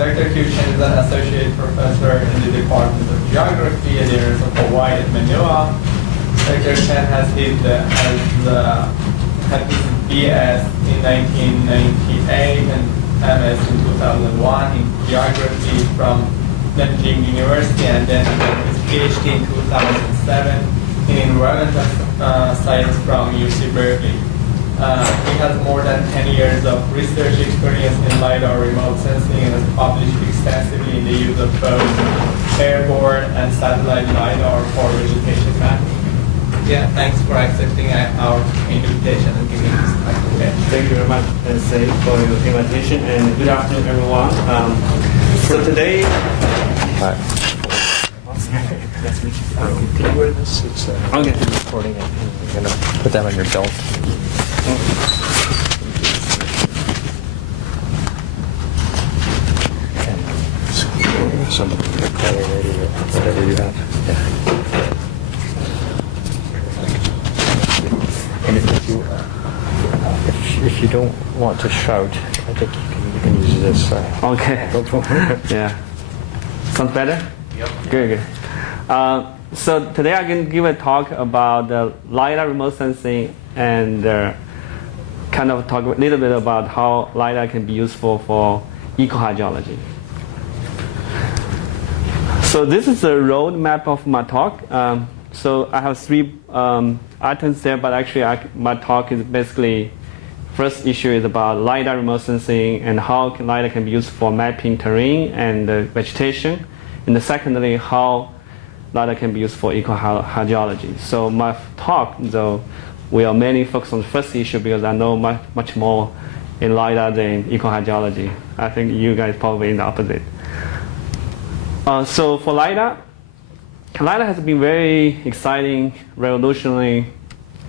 Dr. Chen is an associate professor in the Department of Geography at the University of Hawaii at Manoa. Dr. Chen has his BS in 1998 and MS in 2001 in Geography from Nanjing University, and then his Ph.D. in 2007 in Environmental Science from UC Berkeley. He has more than 10 years of research experience in LiDAR remote sensing and has published extensively in the use of both airborne and satellite LiDAR for vegetation mapping. Yeah, thanks for accepting our invitation and giving this talk today. Thank you very much, Say, for your invitation, and good afternoon, everyone. So today, nice to meet you. Can you wear this? It's Okay. recording it. You're going to put that on your belt. And some color radio, whatever you have. Yeah. And if you don't want to shout, I think you can use this. Okay. Yeah. Sounds better? Yep. Good. So today I'm going to give a talk about the LiDAR remote sensing and kind of talk a little bit about how LiDAR can be useful for ecohydrology. So this is the roadmap of my talk. So I have three items there, but actually my talk is basically, first issue is about LiDAR remote sensing and how LiDAR can be used for mapping terrain and vegetation. And secondly, how LiDAR can be used for ecohydrology. So my talk, though, will mainly focus on the first issue because I know much more in LiDAR than ecohydrology. I think you guys probably in the opposite. So for LiDAR has been very exciting, revolutionary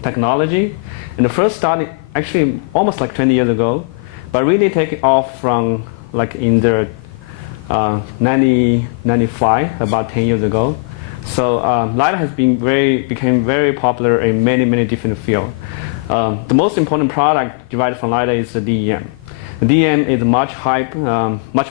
technology. And the first started actually almost like 20 years ago, but really taking off from like in the 95, about 10 years ago. So LiDAR has became very popular in many different fields. The most important product derived from LiDAR is the DEM. The DEM is much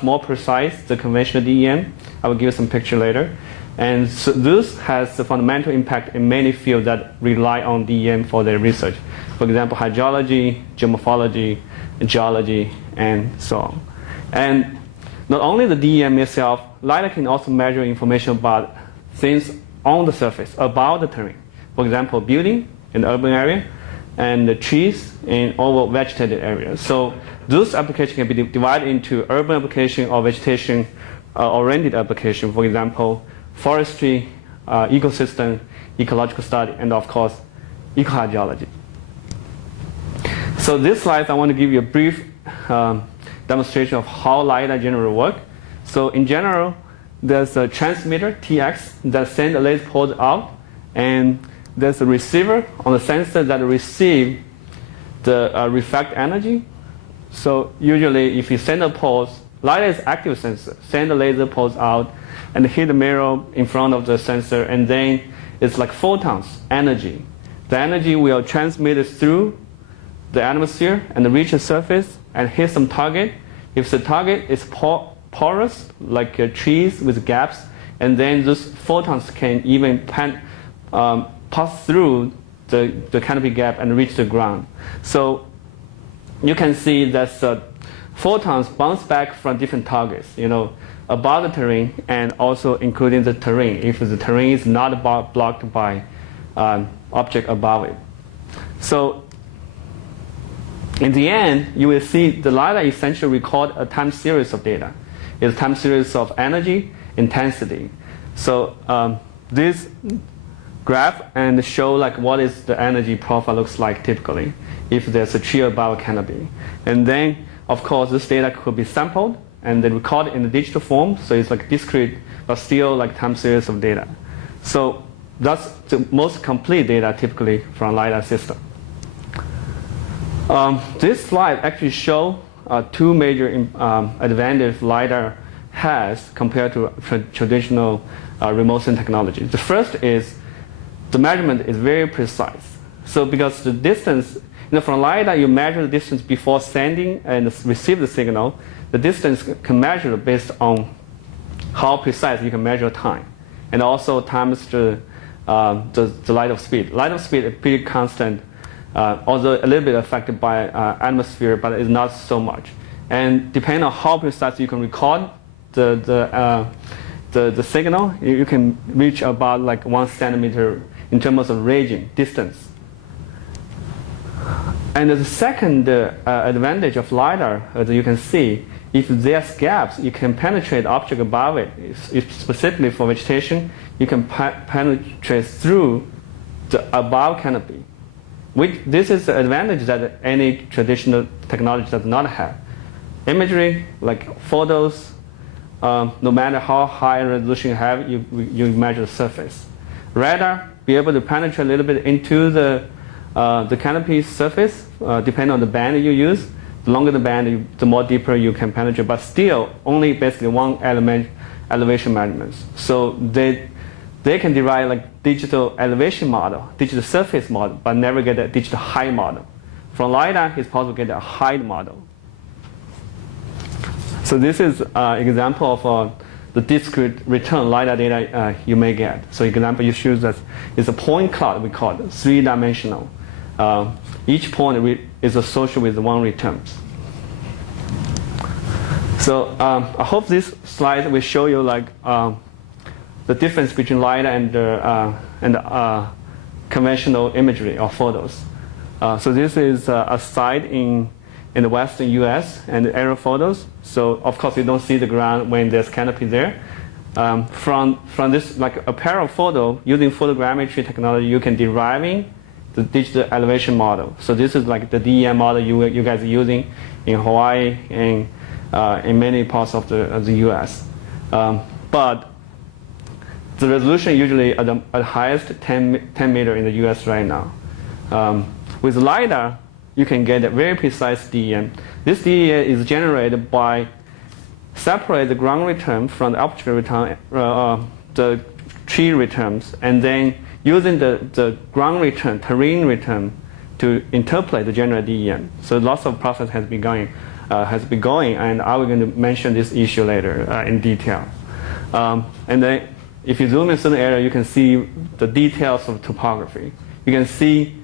more precise than the conventional DEM. I will give you some picture later. And so this has a fundamental impact in many fields that rely on DEM for their research. For example, hydrology, geomorphology, geology, and so on. And not only the DEM itself, LiDAR can also measure information about things on the surface, about the terrain. For example, building in the urban area, and the trees in over vegetated areas. So this application can be divided into urban application or vegetation oriented application. For example, forestry, ecosystem, ecological study, and of course, ecohydrology. So this slide, I want to give you a brief demonstration of how LiDAR generally work. So in general, there's a transmitter, TX, that sends the laser pulse out, and there's a receiver on the sensor that receives the reflect energy. So usually, if you send a pulse, LiDAR is active sensor, send the laser pulse out and hit the mirror in front of the sensor, and then it's like photons energy. The energy will transmit it through the atmosphere and reach the surface and hit some target. If the target is porous, like trees with gaps, and then those photons can even pass through the canopy gap and reach the ground. So you can see that photons bounce back from different targets, above the terrain and also including the terrain, if the terrain is not blocked by object above it. So in the end, you will see the LiDAR essentially record a time series of data. It's a time series of energy, intensity. So this graph and show like what is the energy profile looks like typically if there's a tree above a canopy. And then, of course, this data could be sampled and then recorded in the digital form. So it's like discrete, but still like time series of data. So that's the most complete data typically from LiDAR system. This slide actually shows two major advantages LiDAR has compared to traditional remote sensing technology. The first is the measurement is very precise. So because the distance, from LiDAR you measure the distance before sending and receive the signal. the distance can measure based on how precise you can measure time, and also times the light of speed. Light of speed is pretty constant, although a little bit affected by atmosphere, but it's not so much. And depending on how precise you can record the signal, you can reach about like 1 centimeter in terms of ranging distance. And the second advantage of LiDAR, as you can see, if there's gaps, you can penetrate object above it. If specifically for vegetation, you can penetrate through the above canopy. This is the advantage that any traditional technology does not have. Imagery, like photos, no matter how high resolution you have, you measure the surface. Radar, be able to penetrate a little bit into the canopy surface, depending on the band you use. The longer the band, the more deeper you can penetrate, but still only basically one element elevation measurements. So they can derive like digital elevation model, digital surface model, but never get a digital height model. From LiDAR, it's possible to get a height model. So this is an example of the discrete return LiDAR data you may get. So example you choose that is a point cloud, we call it, 3-dimensional. Each point is associated with one return. So I hope this slide will show you like the difference between LiDAR and conventional imagery or photos. So this is a site in the western US and aerial photos. So of course you don't see the ground when there's canopy there. From this like a pair of photo, using photogrammetry technology, you can deriving the digital elevation model. So this is like the DEM model you guys are using in Hawaii and in many parts of the US. But the resolution usually at the highest 10 meter in the US right now. With LiDAR, you can get a very precise DEM. This DEM is generated by separate the ground return from the object return, the tree returns, and then using the ground return, terrain return, to interpolate the general DEM. So lots of process has been going, and I will going to mention this issue later in detail. And then if you zoom in a certain area, you can see the details of topography. You can see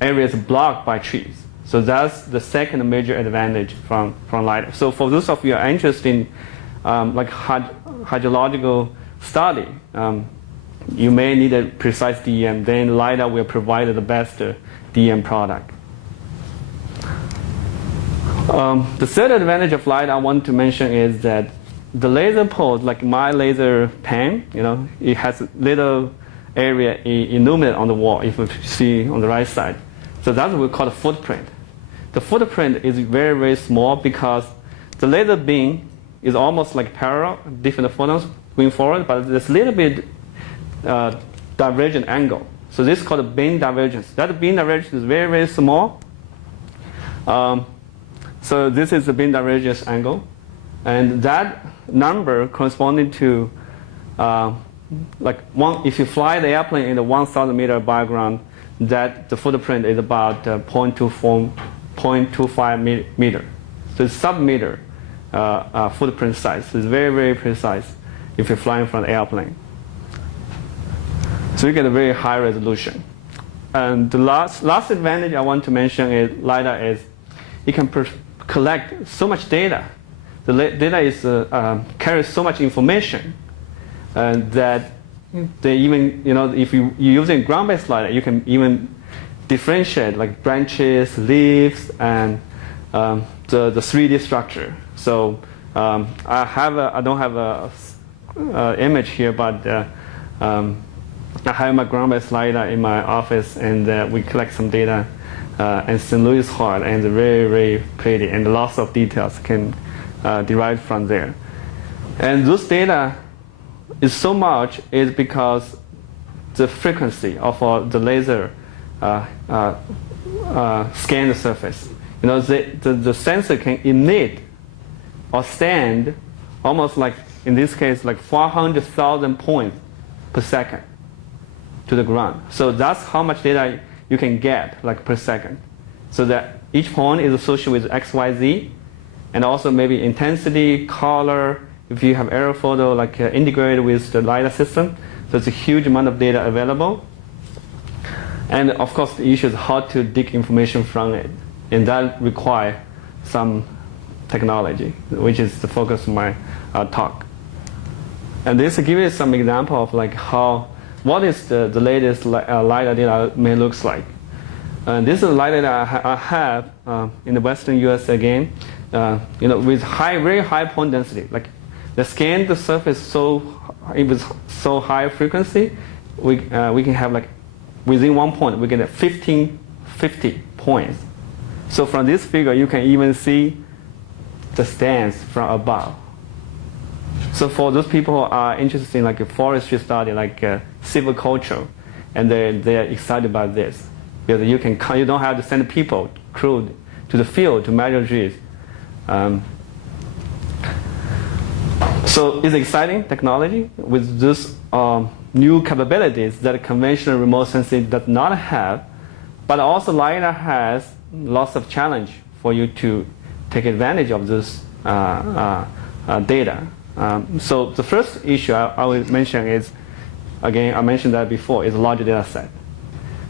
areas blocked by trees. So that's the second major advantage from LiDAR. So for those of you who are interested in like hydrological study, you may need a precise DEM. Then LiDAR will provide the best DEM product. The third advantage of LiDAR I want to mention is that the laser pulse, like my laser pen, it has a little area illuminated on the wall, if you see on the right side. So that's what we call the footprint. The footprint is very, very small because the laser beam is almost like parallel, different photons going forward, but there's a little bit divergent angle. So this is called a beam divergence. That beam divergence is very, very small. So this is the beam divergence angle. And that number corresponding to if you fly the airplane in the 1,000 meter above ground, that the footprint is about 0.25 meter. So it's sub-meter footprint size. So it's very, very precise if you're flying from the airplane. So you get a very high resolution. And the last advantage I want to mention is LiDAR is it can collect so much data. The data is carries so much information that they even, if you're using ground-based LiDAR, you can even differentiate like branches, leaves, and the 3D structure. So I don't have a image here, but I have my ground-based LiDAR in my office, and we collect some data in St. Louis Harbor, and very, very pretty, and lots of details can derive from there. And those data is so much is because the frequency of the laser scan the surface. The sensor can emit or send almost like, in this case, like 400,000 points per second to the ground. So that's how much data you can get like per second. So that each point is associated with XYZ, and also maybe intensity, color, if you have aerial photo like integrated with the LiDAR system. So it's a huge amount of data available. And of course the issue is how to dig information from it. And that requires some technology, which is the focus of my talk. And this will give you some example of like what is the latest LiDAR data may looks like. This is the LiDAR data I have in the Western U.S. again, with very high point density. Like the scan the surface with so high frequency, we can have like within 1 point we get 50 points. So from this figure you can even see the stands from above. So for those people who are interested in like a forestry study, like silviculture, and they're excited about this, because you don't have to send crew to the field to measure trees. So it's exciting technology with this new capabilities that conventional remote sensing does not have, but also LiDAR has lots of challenge for you to take advantage of this data. So the first issue I will mention is, again, I mentioned that before, is a large data set.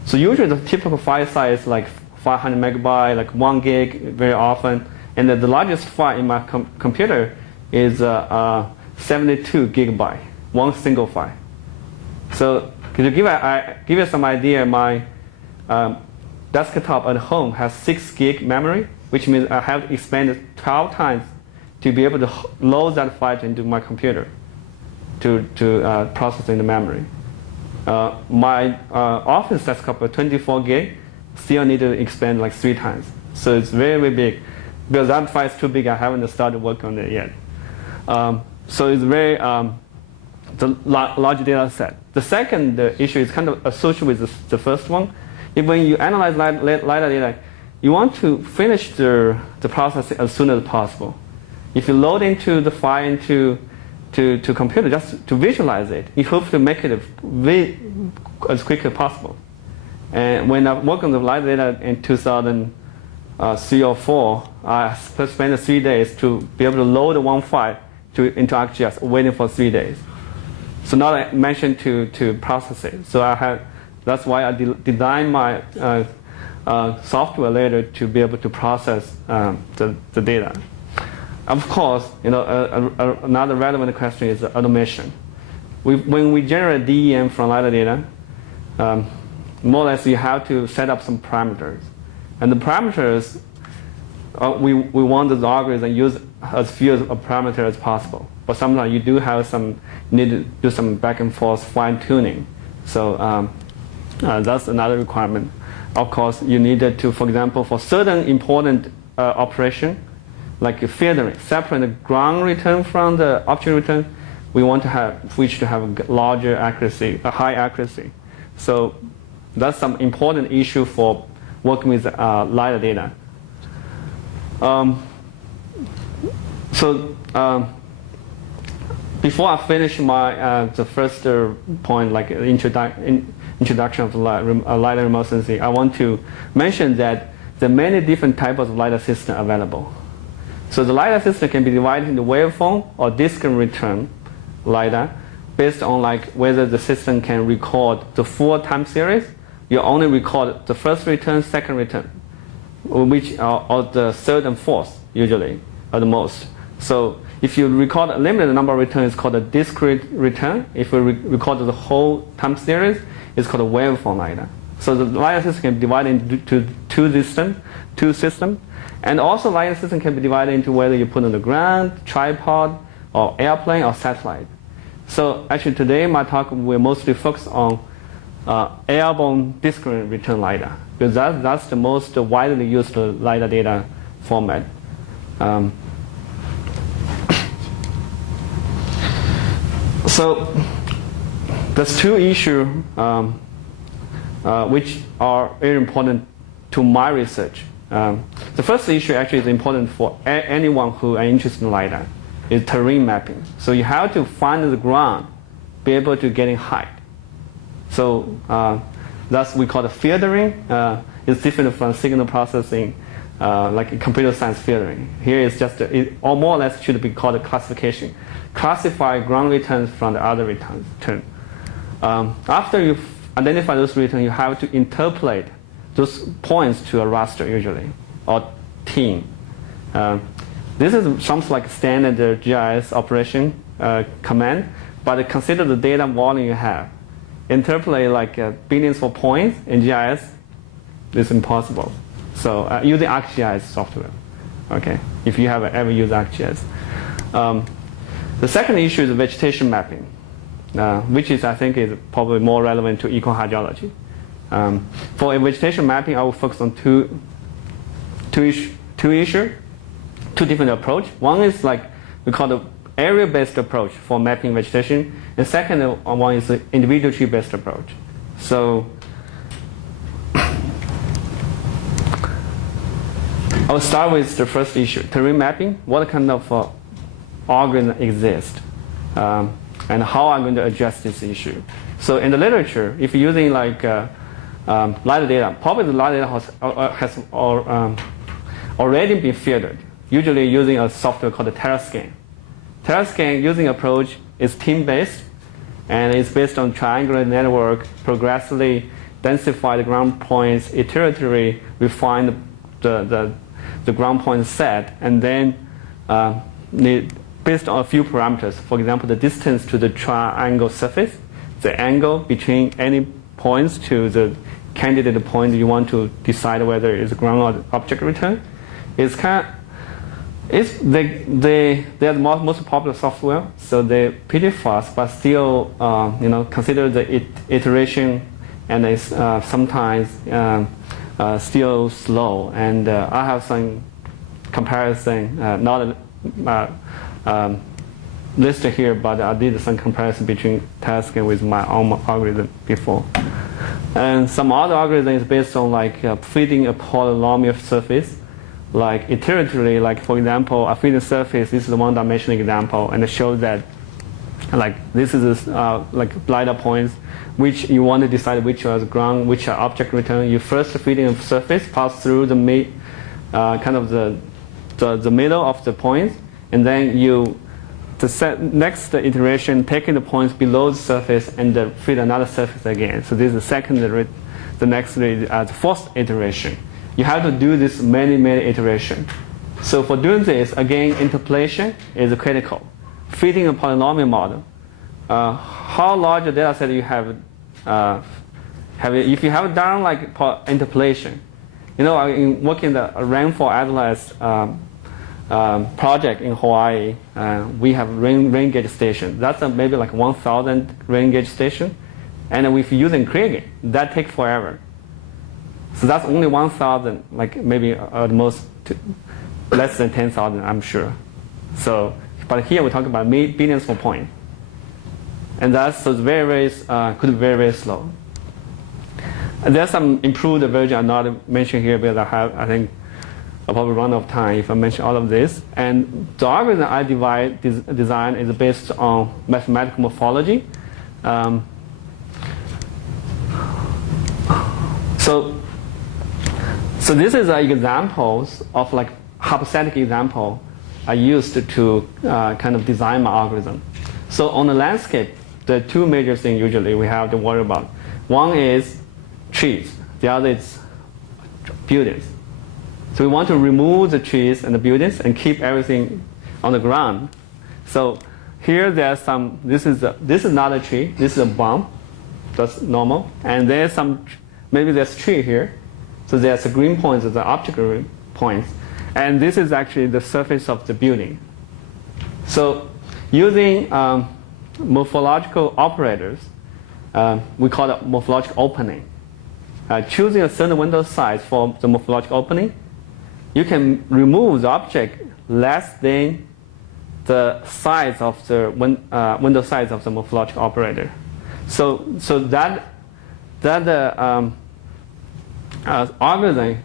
So usually the typical file size is like 500 megabyte, like 1 gig very often, and the largest file in my computer is 72 gigabyte, one single file. So to give you some idea, my desktop at home has 6 gig memory, which means I have to expand it 12 times to be able to load that file into my computer to process in the memory. My office desktop at 24 gig still need to expand like 3 times. So it's very, very big. Because that file is too big, I haven't started working on it yet. So it's very large data set. The second issue is kind of associated with the first one. When you analyze LiDAR data, you want to finish the processing as soon as possible. If you load into the file into computer just to visualize it, you hope to make it as quick as possible. And when I worked on the LiDAR data in 2003 or 4, I spent 3 days to be able to load one file into ArcGIS, waiting for 3 days. So now I mentioned to process it. So that's why I designed my software later to be able to process the data. Of course, another relevant question is automation. When we generate DEM from LiDAR data, more or less you have to set up some parameters. And the parameters, we want the algorithm use as few parameters as possible. But sometimes you do have need to do some back and forth fine tuning. So that's another requirement. Of course, you needed to, for example, for certain important operation, like filtering, separate the ground return from the object return, we want to have a larger accuracy, a high accuracy. So that's some important issue for working with LiDAR data. Before I finish my the first point, like introduction of LiDAR remote sensing, I want to mention that there are many different types of LiDAR system available. So the LiDAR system can be divided into waveform or discrete return LiDAR, based on like whether the system can record the full time series. You only record the first return, second return, which are the third and fourth usually are the most. So if you record a limited number of returns, it's called a discrete return. If you record the whole time series, it's called a waveform LiDAR. So the LiDAR system can be divided into two systems. And also LiDAR system can be divided into whether you put on the ground, tripod, or airplane, or satellite. So actually today my talk will mostly focus on airborne discrete return LiDAR, because that's the most widely used LiDAR data format. So there's two issues which are very important to my research. The first issue actually is important for anyone who are interested in LiDAR, is terrain mapping. So you have to find the ground, be able to get in height. So that's we call the filtering. It's different from signal processing like computer science filtering. Here is just, or more or less should be called a classification. Classify ground returns from the other returns. After you identify those returns, you have to interpolate those points to a raster usually, or team. This is sounds like standard GIS operation command, but consider the data volume you have. Interpolate like billions of points in GIS is impossible. So using ArcGIS software, okay, if you have ever used ArcGIS. The second issue is vegetation mapping, which is, I think, is probably more relevant to ecohydrology. For a vegetation mapping, I will focus on two different approach. One is like we call the area-based approach for mapping vegetation, and second one is the individual tree-based approach. So I will start with the first issue, terrain mapping. What kind of algorithm exists, and how I'm going to address this issue. So in the literature, if you're using like LiDAR data, probably the LiDAR data has already been filtered, usually using a software called the TerraScan. TerraScan using approach is team-based, and it's based on triangular network, progressively densify the ground points, iteratively refine the ground point set, and then based on a few parameters. For example, the distance to the triangle surface, the angle between any points to the candidate point you want to decide whether it's ground or object return. It's kind of, they are the most popular software, so they're pretty fast, but still, consider the iteration, and it's sometimes still slow. And I have some comparison, not listed here, but I did some comparison between TerraScan with my own algorithm before. And some other algorithm is based on like fitting a polynomial surface, like iteratively, like for example, a fitting surface. This is the one-dimensional example, and it shows that like this is like LiDAR points, which you want to decide which are the ground, which are object return. You first fitting a surface, pass through the kind of the middle of the points, and then you next iteration taking the points below the surface and fit another surface again. So this is the fourth iteration. You have to do this many iterations. So for doing this, again, interpolation is critical. Fitting a polynomial model. How large a data set you have, if you have done like interpolation, in working the rainfall atlas project in Hawaii, we have rain gauge station. That's maybe like 1,000 rain gauge station, and if you're using Krieg, that takes forever. So that's only 1,000, like maybe at most less than 10,000, I'm sure. So, but here we talk about billions of points, and that's so very could be very slow. And there's some improved version I'm not mentioning here because I think I'll probably run out of time if I mention all of this. And the algorithm I design is based on mathematical morphology. So this is examples of like hypothetical example I used to kind of design my algorithm. So on the landscape, the two major things usually we have to worry about. One is trees. The other is buildings. So we want to remove the trees and the buildings and keep everything on the ground. So here there's some. This is not a tree. This is a bomb. That's normal. And there's some. Maybe there's tree here. So there's a green points, the object points, and this is actually the surface of the building. So using morphological operators, we call it morphological opening. Choosing a certain window size for the morphological opening, you can remove the object less than the size of the window size of the morphological operator. So that algorithm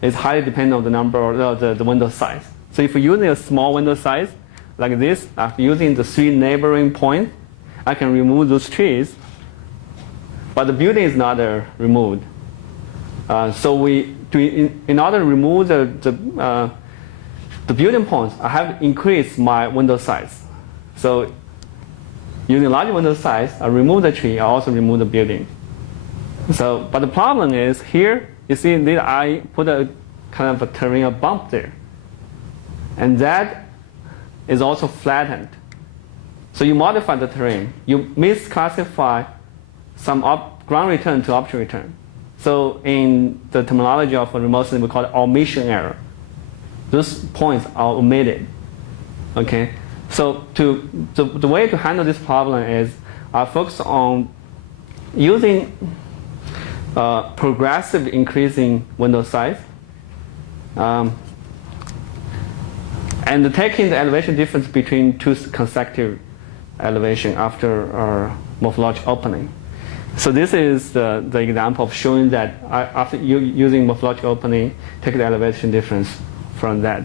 is highly dependent on the number or the window size. So if you're using a small window size like this, after using the 3 neighboring points, I can remove those trees, but the building is not removed. So we in order to remove the building points, I have increased my window size. So using large window size, I remove the tree, I also remove the building. So, but the problem is here, you see that I put a kind of a terrain, a bump there. And that is also flattened. So you modify the terrain. You misclassify some ground return to object return. So in the terminology of remote sensing, we call it omission error. Those points are omitted. Okay? So the way to handle this problem is I focus on using progressive increasing window size and taking the elevation difference between two consecutive elevation after morphological opening. So this is the example of showing that after using morphological opening, take the elevation difference from that.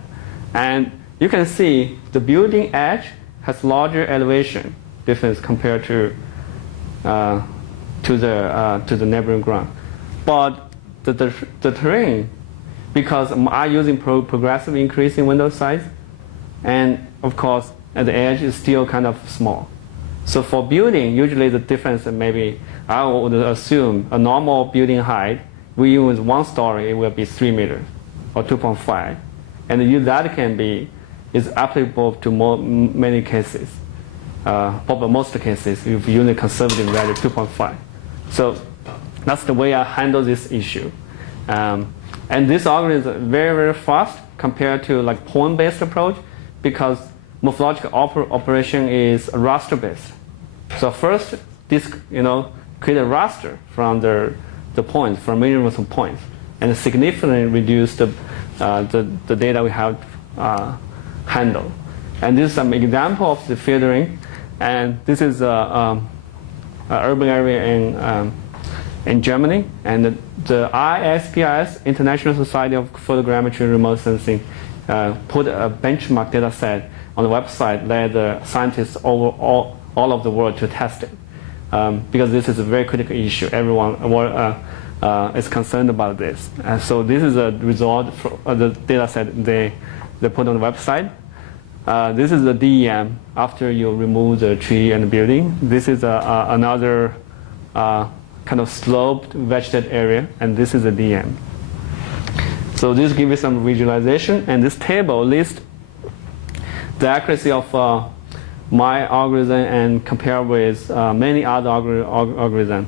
And you can see the building edge has larger elevation difference compared to the neighboring ground. But the terrain, because I'm using progressive increase in window size, and of course at the edge is still kind of small. So for building, usually the difference maybe I would assume a normal building height, we use 1 story, it will be 3 meters or 2.5, and that is applicable to many cases, probably most cases if you use a conservative value 2.5. So that's the way I handle this issue. And this algorithm is very, very fast compared to like point-based approach because morphological operation is raster-based. So first, create a raster from the points, from minimum points, and significantly reduce the data we have handled. And this is some example of the filtering. And this is an urban area in Germany, and the ISPIS, International Society of Photogrammetry and Remote Sensing, put a benchmark data set on the website, let the scientists all over the world to test it, because this is a very critical issue. Everyone is concerned about this. And so this is a result for the data set they put on the website. This is the DEM after you remove the tree and the building. This is another kind of sloped vegetated area, and this is a DEM. So this gives you some visualization, and this table lists the accuracy of my algorithm and compare with many other algorithms.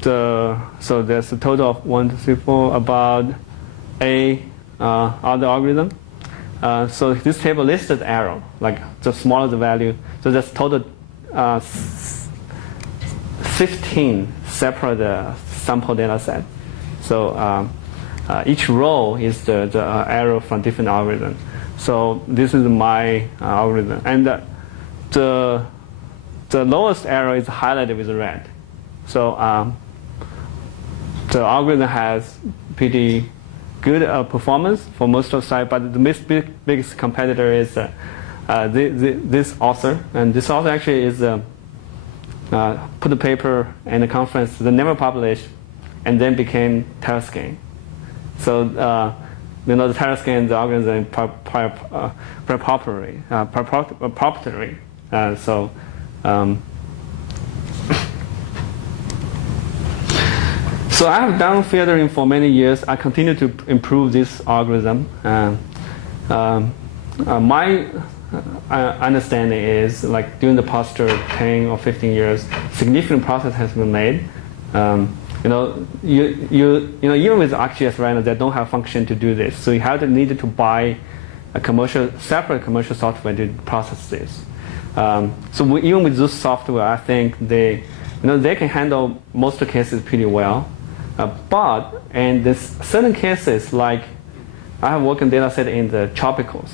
So there's a total of 1, 2, 3, 4, about 8 other algorithm. So this table listed arrow, like the smaller the value. So that's total 15 separate sample data set. So each row is the arrow from different algorithm. So this is my algorithm, and the lowest arrow is highlighted with red. So the algorithm has pretty good performance for most of the site, but the biggest competitor is this author, and this author actually is put the paper in a conference that never published, and then became Terrascan. So the Terrascan, the algorithm proprietary. So I have done filtering for many years. I continue to improve this algorithm. My understanding is, like during the past 10 or 15 years, significant progress has been made. Even with ArcGIS right now, they don't have function to do this. So you have to need to buy a separate commercial software to process this. So even with this software, I think they can handle most of the cases pretty well. But in this certain cases, like I have worked in data set in the tropicals,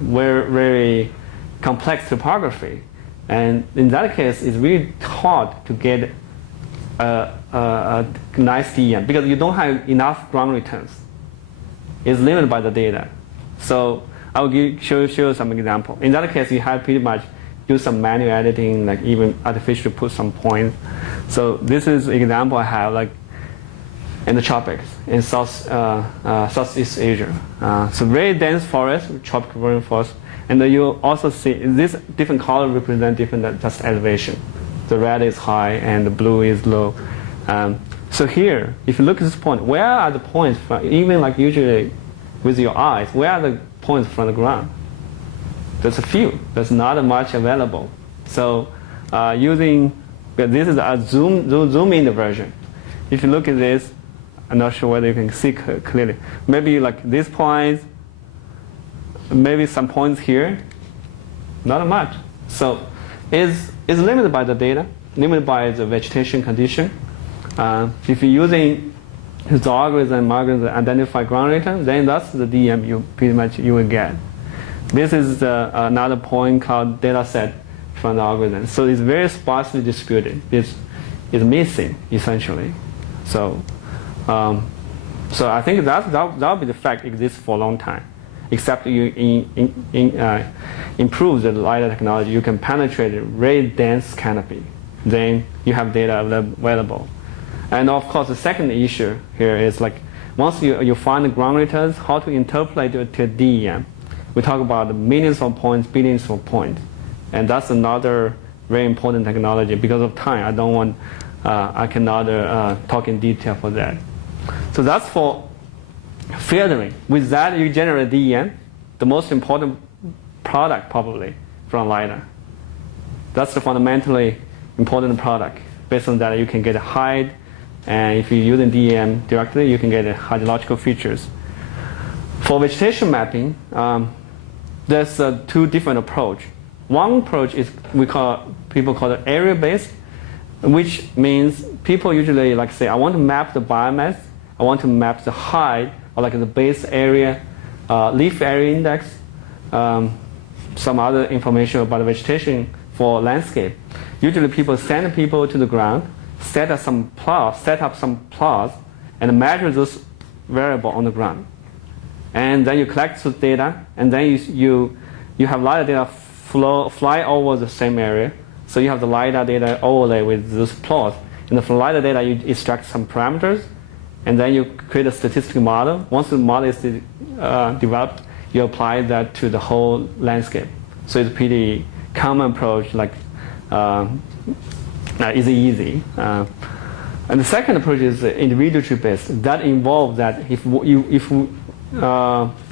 where very complex topography, and in that case, it's really hard to get a nice DEM because you don't have enough ground returns. It's limited by the data. So I will show you some example. In that case, you have pretty much use some manual editing, like even artificially put some points. So this is an example I have. Like and the tropics in Southeast Asia. So very dense forest, tropical rainforest. And then you also see this different color represent different just elevation. The red is high and the blue is low. So here, if you look at this point, where are the points from, even like usually with your eyes, where are the points from the ground? There's a few. There's not much available. So this is a zoom in version. If you look at this, I'm not sure whether you can see clearly. Maybe like these points, maybe some points here, not much. So it's limited by the data, limited by the vegetation condition. If you're using the algorithm to identify ground data, then that's the DM you will get. This is another point called data set from the algorithm. So it's very sparsely distributed. It's missing essentially. So I think that'll be the fact exists for a long time. Except you improve the LiDAR technology, you can penetrate a very dense canopy. Then you have data available. And of course, the second issue here is like once you find the ground data, how to interpolate it to DEM. We talk about millions of points, billions of points, and that's another very important technology. Because of time, I cannot talk in detail for that. So that's for filtering. With that, you generate DEM, the most important product probably from LiDAR. That's the fundamentally important product. Based on that, you can get a height, and if you're using DEM directly, you can get hydrological features. For vegetation mapping, there's two different approaches. One approach is people call it area-based, which means people usually like say, I want to map the biomass, I want to map the height, or like the base area, leaf area index, some other information about the vegetation for landscape. Usually people send people to the ground, set up some plots, and measure those variables on the ground. And then you collect those data, and then you have LiDAR data fly over the same area. So you have the LiDAR data overlay with those plots. And from LiDAR data, you extract some parameters, and then you create a statistical model. Once the model is developed, you apply that to the whole landscape. So it's a pretty common approach, like it's easy. And the second approach is individual tree based. That involves that if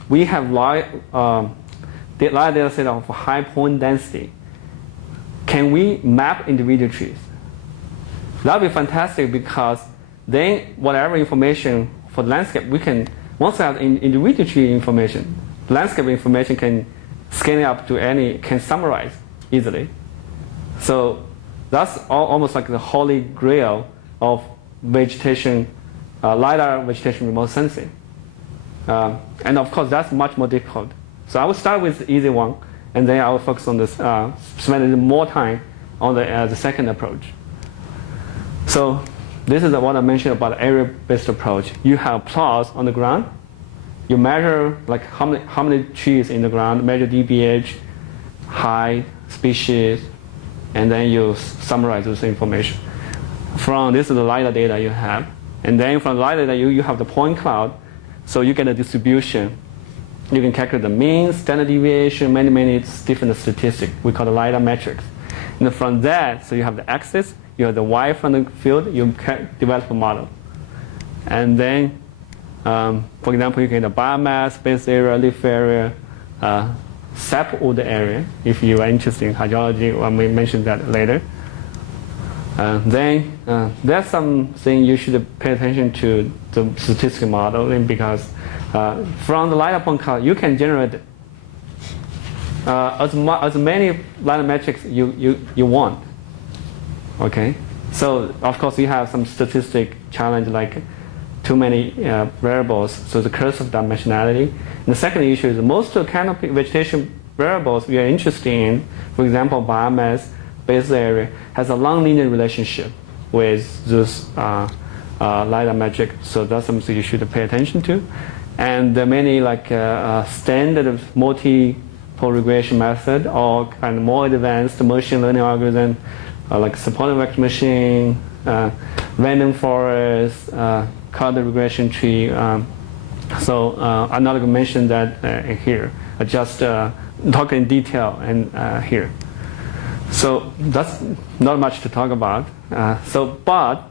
we have LiDAR data set of high point density, can we map individual trees? That would be fantastic because then whatever information for the landscape, we can, once we have individual tree information, landscape information can scale it up to can summarize easily. So that's almost like the holy grail of vegetation, LiDAR vegetation remote sensing. And of course, that's much more difficult. So I will start with the easy one, and then I will focus on this, spend more time on the second approach. So this is what I mentioned about area-based approach. You have plots on the ground. You measure like how many trees in the ground, measure DBH, height, species, and then you summarize this information. This is the LiDAR data you have. And then from the LiDAR data, you have the point cloud. So you get a distribution. You can calculate the mean, standard deviation, many different statistics. We call the LiDAR metrics. And from that, so you have the axis, you have the Y from the field, you develop a model. And then, for example, you get the biomass, base area, leaf area, sapwood area, if you are interested in hydrology, or we mention that later. Then there's something you should pay attention to the statistical modeling because from the LiDAR point cloud, you can generate as many LiDAR metrics you want. Okay, so of course you have some statistic challenge like too many variables, so the curse of dimensionality. And the second issue is most of the canopy vegetation variables we are interested in, for example, biomass, base area, has a long linear relationship with this LiDAR metric. So that's something you should pay attention to. And there are many like standard multiple regression method or kind of more advanced machine learning algorithm like supported vector machine, random forest, called the regression tree. So I'm not going to mention that here. I just talk in detail and here. So that's not much to talk about. But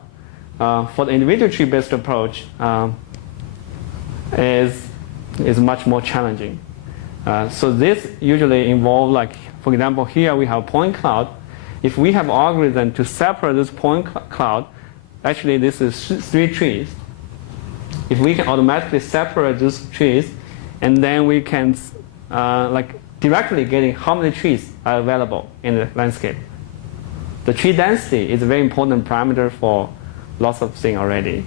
for the individual tree-based approach is much more challenging. So this usually involves, like, for example, here we have point cloud. If we have algorithm to separate this point cloud, actually this is 3 trees. If we can automatically separate these trees, and then we can like directly getting how many trees are available in the landscape. The tree density is a very important parameter for lots of things already.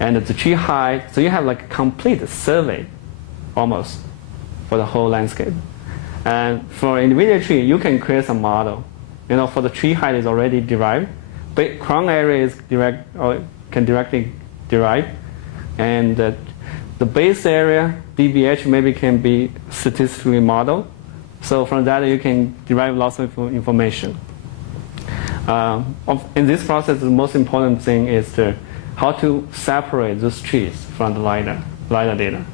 And the tree height, so you have like a complete survey almost for the whole landscape. And for individual tree, you can create some model. You know, for the tree height is already derived, but crown area is can directly derive. And the base area, DBH, maybe can be statistically modeled. So from that you can derive lots of information. In this process, the most important thing is how to separate those trees from the LiDAR data.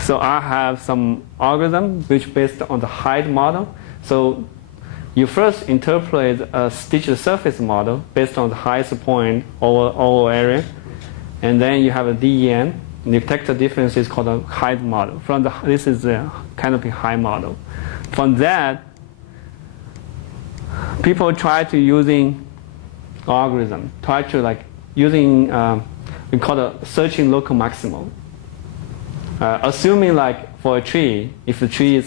So I have some algorithm which based on the height model. So you first interpolate a stitched surface model based on the highest point over area, and then you have a DEN. And the detector difference is called a height model. This is the Canopy height model. From that, people try to using algorithm, try to like using we call it searching local maximum. Assuming like for a tree, if the tree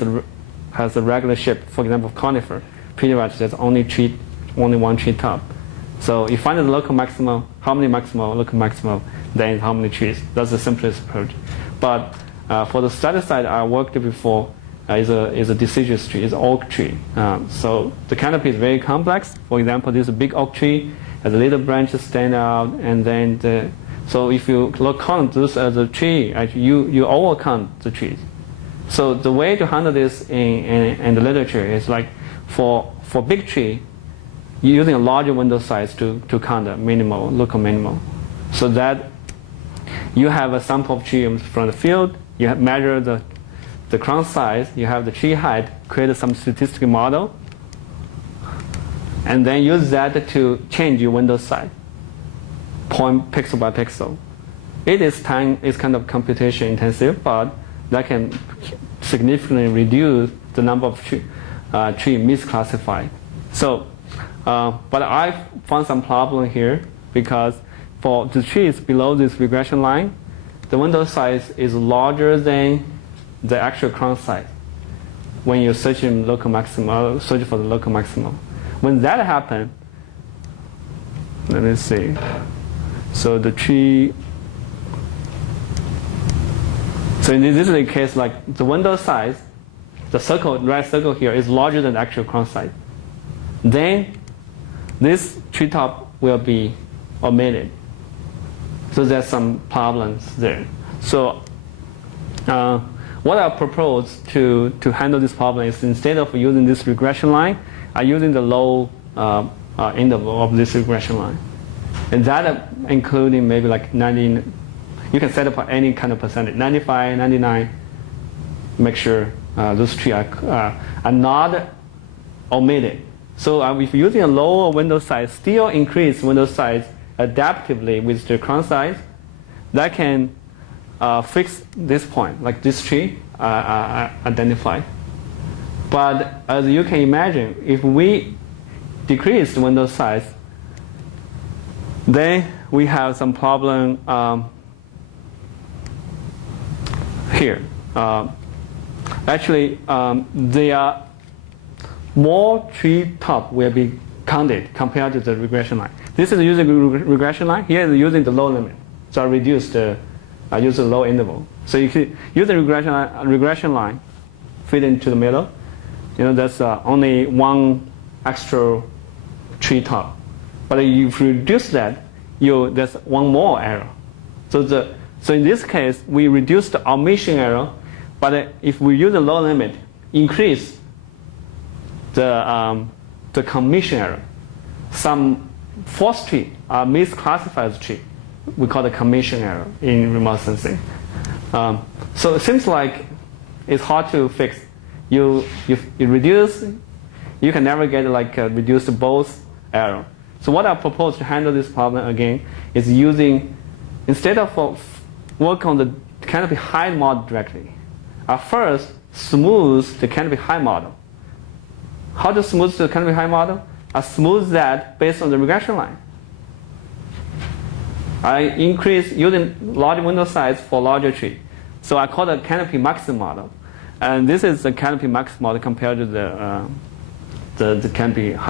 has a regular shape, for example, conifer, pretty much there's only one tree top. So you find the local maximum, how many local maximum, then how many trees. That's the simplest approach. But for the study side I worked before is a deciduous tree, is an oak tree. So the canopy is very complex. For example, this is a big oak tree, has a little branches stand out, and then so if you count this as a tree, you overcount the trees. So the way to handle this in the literature is like for big tree, you're using a larger window size to count the minimal, local minimal. So that you have a sample of trees from the field, you measure the crown size, you have the tree height, create some statistical model, and then use that to change your window size, point pixel by pixel. It's kind of computation intensive, but that can significantly reduce the number of tree misclassified. So, but I found some problem here because for the trees below this regression line, the window size is larger than the actual crown size when you're searching local maximum, search for the local maximum. When that happens, let me see. So the tree. So in this is the case, like the window size, the circle, red circle here is larger than the actual crown size. Then this treetop will be omitted. So there's some problems there. So what I propose to handle this problem is instead of using this regression line, I'm using the low interval of this regression line. And that including maybe like 90, you can set up any kind of percentage, 95, 99, make sure those trees are not omitted. So if using a lower window size, still increase window size adaptively with the crown size, that can fix this point, like this tree identified. But as you can imagine, if we decrease the window size, then we have some problem here. Actually, there are more tree top will be counted compared to the regression line. This is using regression line. Here is using the low limit. So I use the low interval. So you can use the regression line, fit into the middle. You know, that's only one extra tree top. But if you reduce that, there's one more error. So in this case, we reduce the omission error. But if we use the low limit, increase the commission error. Some false tree are misclassified as tree. we call the commission error in remote sensing. So it seems like it's hard to fix. You reduce, you can never get like reduce both error. So what I propose to handle this problem again is using, instead of work on the canopy height model directly, I first smooth the canopy height model. How to smooth the canopy height model? I smooth that based on the regression line. I increase using large window size for larger tree. So I call it canopy maximum model. And this is the canopy max model compared to the canopy height.